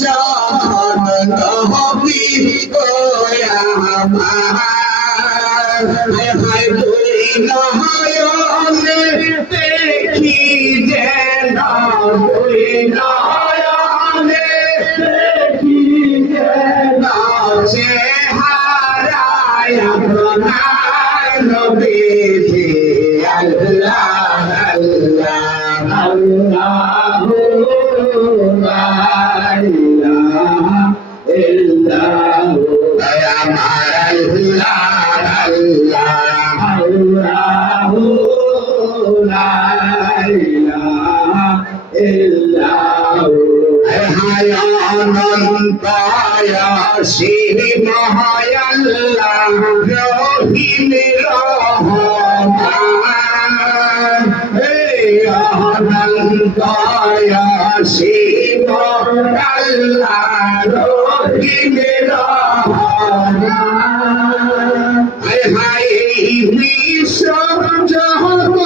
জান হবি ওয়া আমার হায় হায় তুই নয়নে দেখি যেন তুই নয়নে দেখি যেন চেহারায় আপনার নবীজি আল্লাহ আল্লাহ আল্লাহু লা ইলাহা ইল্লাহু আমার আল্লাহ আল্লাহ আল্লাহু লা ইলাহা ইল্লাহু হায় অনন্ত অসীম মহায়াল্লাহ রহিম রহমান হে অনন্ত অসীম আল্লাহ রহিম রহমান হায় হায় বিশ্ব জগৎ